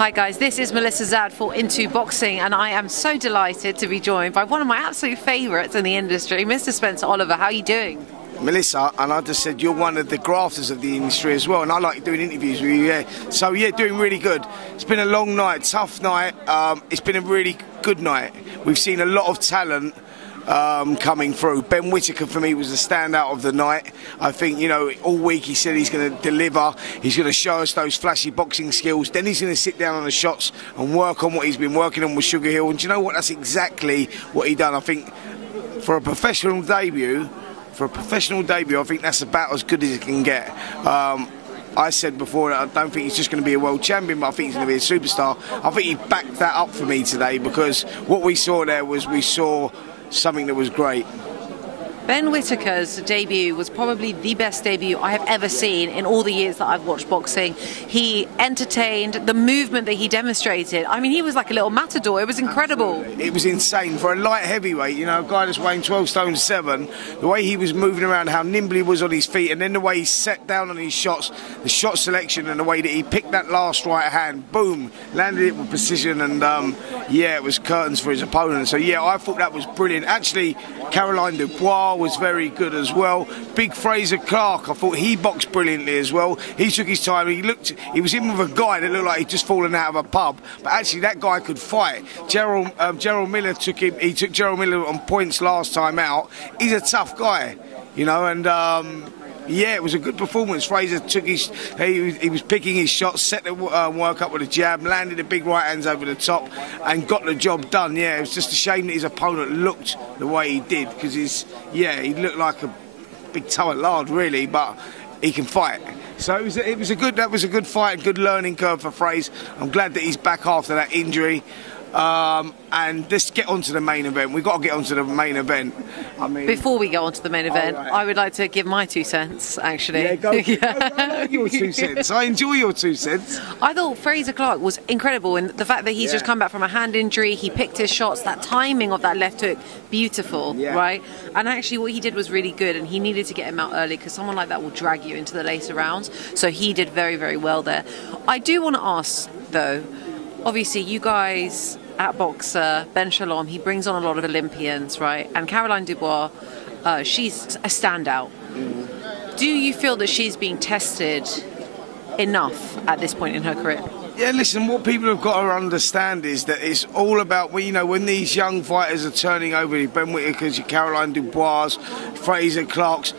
Hi guys, this is Melissa Zad for Into Boxing, and I am so delighted to be joined by one of my absolute favourites in the industry, Mr. Spencer Oliver. How are you doing? Melissa, and I just said you're one of the grafters of the industry as well, and I like doing interviews with you, yeah. So yeah, doing really good. It's been a long night, tough night. It's been a really good night. We've seen a lot of talent coming through. Ben Whittaker for me was the standout of the night. I think, you know, all week he said he's going to deliver, he's going to show us those flashy boxing skills, then he's going to sit down on the shots and work on what he's been working on with Sugar Hill, and do you know what, that's exactly what he done. I think for a professional debut, I think that's about as good as it can get. I said before that I don't think he's just going to be a world champion, but I think he's going to be a superstar. I think he backed that up for me today, because what we saw there was, we saw something that was great. Ben Whittaker's debut was probably the best debut I have ever seen in all the years that I've watched boxing. He entertained, the movement that he demonstrated. I mean, he was like a little matador. It was incredible. Absolutely. It was insane. For a light heavyweight, you know, a guy that's weighing 12 stone 7, the way he was moving around, how nimble he was on his feet, and then the way he sat down on his shots, the shot selection and the way that he picked that last right hand, boom, landed it with precision, and yeah, it was curtains for his opponent. So yeah, I thought that was brilliant. Actually, Caroline Dubois was very good as well. Big Fraser Clark, I thought he boxed brilliantly as well. He took his time. He was in with a guy that looked like he'd just fallen out of a pub, but actually that guy could fight. Gerald Miller took him. He took Gerald Miller on points last time out. He's a tough guy, you know, and yeah, it was a good performance. Fraser took his, he was picking his shots, set the work up with a jab, landed the big right hands over the top, and got the job done. Yeah, it was just a shame that his opponent looked the way he did, because he looked like a big toe at lard really, but he can fight. So that was a good fight, a good learning curve for Fraser. I'm glad that he's back after that injury. And let's get on to the main event. We've got to get on to the main event. I mean, before we go on to the main event, right. I would like to give my 2 cents, actually. Yeah, go. I like your 2 cents. I enjoy your 2 cents. I thought Fraser Clark was incredible in the fact that he's just come back from a hand injury. He picked his shots, that timing of that left hook, beautiful, right? And actually what he did was really good, and he needed to get him out early, because someone like that will drag you into the later rounds. So he did very, very well there. I do want to ask, though, obviously you guys at Boxer, Ben Shalom, he brings on a lot of Olympians, right? And Caroline Dubois, she's a standout. Do you feel that she's being tested enough at this point in her career? Yeah, listen, what people have got to understand is that it's all about, you know, when these young fighters are turning over, Ben Whittaker's, Caroline Dubois, Fraser Clark's,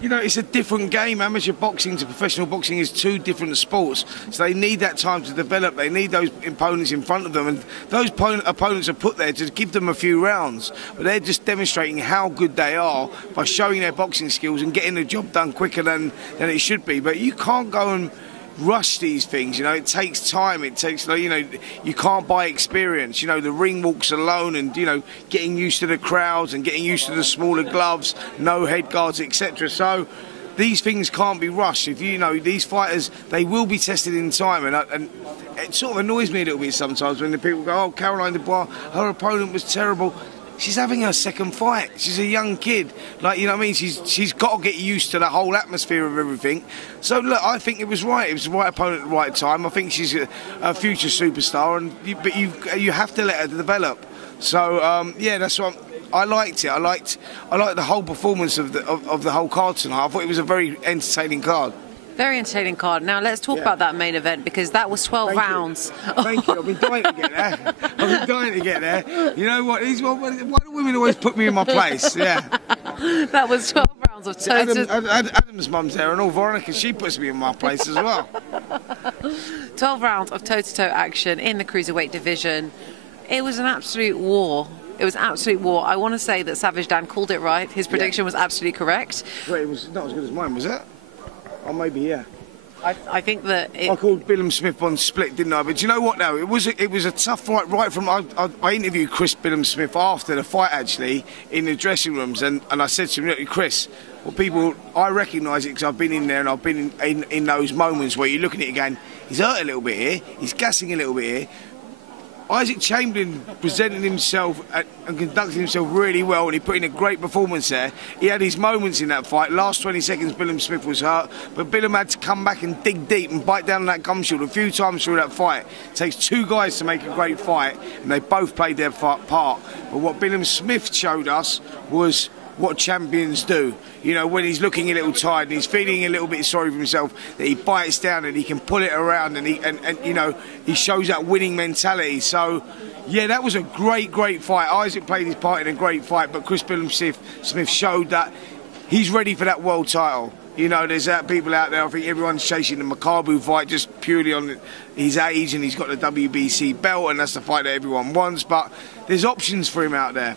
you know, it's a different game. Amateur boxing to professional boxing is 2 different sports. So they need that time to develop. They need those opponents in front of them. And those opponents are put there to give them a few rounds. But they're just demonstrating how good they are by showing their boxing skills and getting the job done quicker than it should be. But you can't go and rush these things, you know. It takes time. It takes, you know, you can't buy experience. You know, the ring walks alone, and, you know, getting used to the crowds and getting used to the smaller gloves, no head guards, etc. So these things can't be rushed. If you know, these fighters, they will be tested in time, and it sort of annoys me a little bit sometimes when the people go, "Oh, Caroline Dubois, her opponent was terrible." She's having her second fight. She's a young kid. Like, you know what I mean? She's got to get used to the whole atmosphere of everything. So, look, I think it was right. It was the right opponent at the right time. I think she's a future superstar, but you have to let her develop. So, yeah, that's what I liked it. I liked the whole performance of the whole card tonight. I thought it was a very entertaining card. Very entertaining card. Now let's talk about that main event, because that was 12 rounds. Thank you. I've been dying to get there. You know what? Why do women always put me in my place? Yeah. That was 12 rounds of total. Adam's mum's there, and all Veronica, she puts me in my place as well. 12 rounds of toe-to-toe action in the Cruiserweight division. It was an absolute war. It was absolute war. I want to say that Savage Dan called it right. His prediction was absolutely correct. Well, it was not as good as mine, was it? Oh, maybe, yeah. I think that I called Billam-Smith on split, didn't I? But do you know what? Now it was a tough fight right from. I interviewed Chris Billam-Smith after the fight, actually, in the dressing rooms, and I said to him, "Look, Chris, well, people, I recognise it because I've been in there and I've been in those moments where you're looking at it again. He's hurt a little bit here, he's gassing a little bit here. Isaac Chamberlain presented himself and conducted himself really well, and he put in a great performance there. He had his moments in that fight. Last 20 seconds, Billam-Smith was hurt, but Billam had to come back and dig deep and bite down on that gum shield a few times through that fight. It takes two guys to make a great fight, and they both played their part. But what Billam-Smith showed us was what champions do. You know, when he's looking a little tired and he's feeling a little bit sorry for himself, that he bites down and he can pull it around, and you know, he shows that winning mentality. So yeah, that was a great fight. Isaac played his part in a great fight, but Chris Billam-Smith showed that he's ready for that world title. You know, there's people out there, I think everyone's chasing the Makabu fight just purely on his age, and he's got the WBC belt, and that's the fight that everyone wants, but there's options for him out there.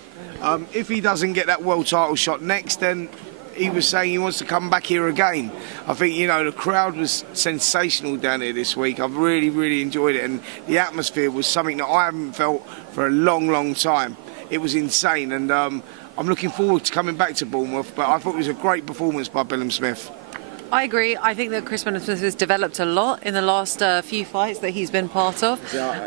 If he doesn't get that world title shot next, then he was saying he wants to come back here again. I think, you know, the crowd was sensational down here this week. I've really enjoyed it, and the atmosphere was something that I haven't felt for a long time. It was insane, and I'm looking forward to coming back to Bournemouth, but I thought it was a great performance by Billam-Smith. I agree. I think that Chris Billam-Smith has developed a lot in the last few fights that he's been part of.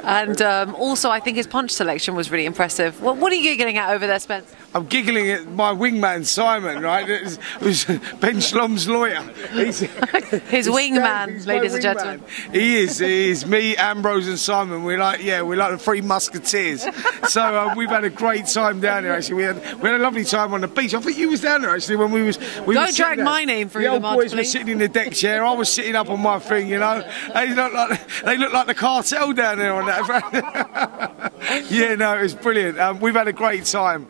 And also, I think his punch selection was really impressive. What are you giggling at over there, Spence? I'm giggling at my wingman, Simon, right? Who's Ben Schlom's lawyer. His wingman, ladies and gentlemen. He is. Me, Ambrose and Simon, we're like the three musketeers. So we've had a great time down here, actually. We had a lovely time on the beach. I think you was down there, actually, when we was... Don't drag my name through the mud, boys were sitting in the deck chair. I was sitting up on my thing, you know. They look like the cartel down there on that. Yeah, no, it was brilliant. We've had a great time.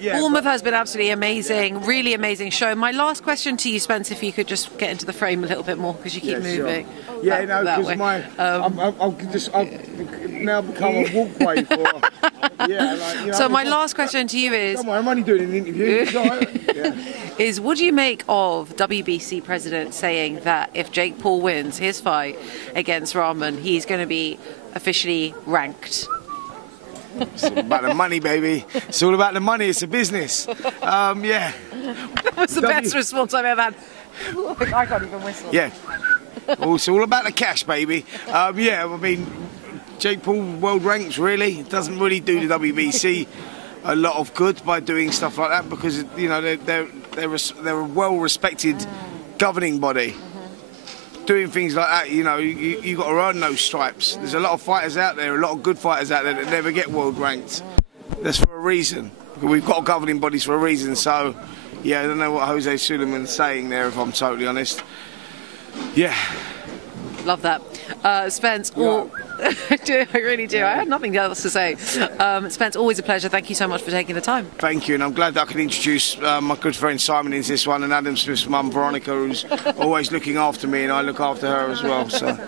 Bournemouth has been absolutely amazing, really amazing show. My last question to you, Spence, if you could just get into the frame a little bit more, because you keep moving. Sure. Yeah, because I've now become a walkway for... So my last question to you is... Come on, I'm only doing an interview. Is what do you make of WBC president saying that if Jake Paul wins his fight against Rahman, he's going to be officially ranked? It's all about the money, baby. It's all about the money. It's a business. Yeah. That was the best response I've ever had. I can't even whistle. Yeah. Well, it's all about the cash, baby. Yeah, I mean, Jake Paul world ranks, really. It doesn't really do the WBC a lot of good by doing stuff like that, because, you know, they're a well-respected governing body. Doing things like that, you know, you got to earn those stripes. There's a lot of fighters out there, a lot of good fighters out there that never get world ranked. That's for a reason. We've got governing bodies for a reason. So, yeah, I don't know what Jose Suleiman's saying there, if I'm totally honest. Yeah. Love that. Spence, I do, I really do. I had nothing else to say. Spence, always a pleasure. Thank you so much for taking the time. Thank you, and I'm glad that I can introduce my good friend Simon into this one, and Adam Smith's mum, Veronica, who's always looking after me, and I look after her as well. So.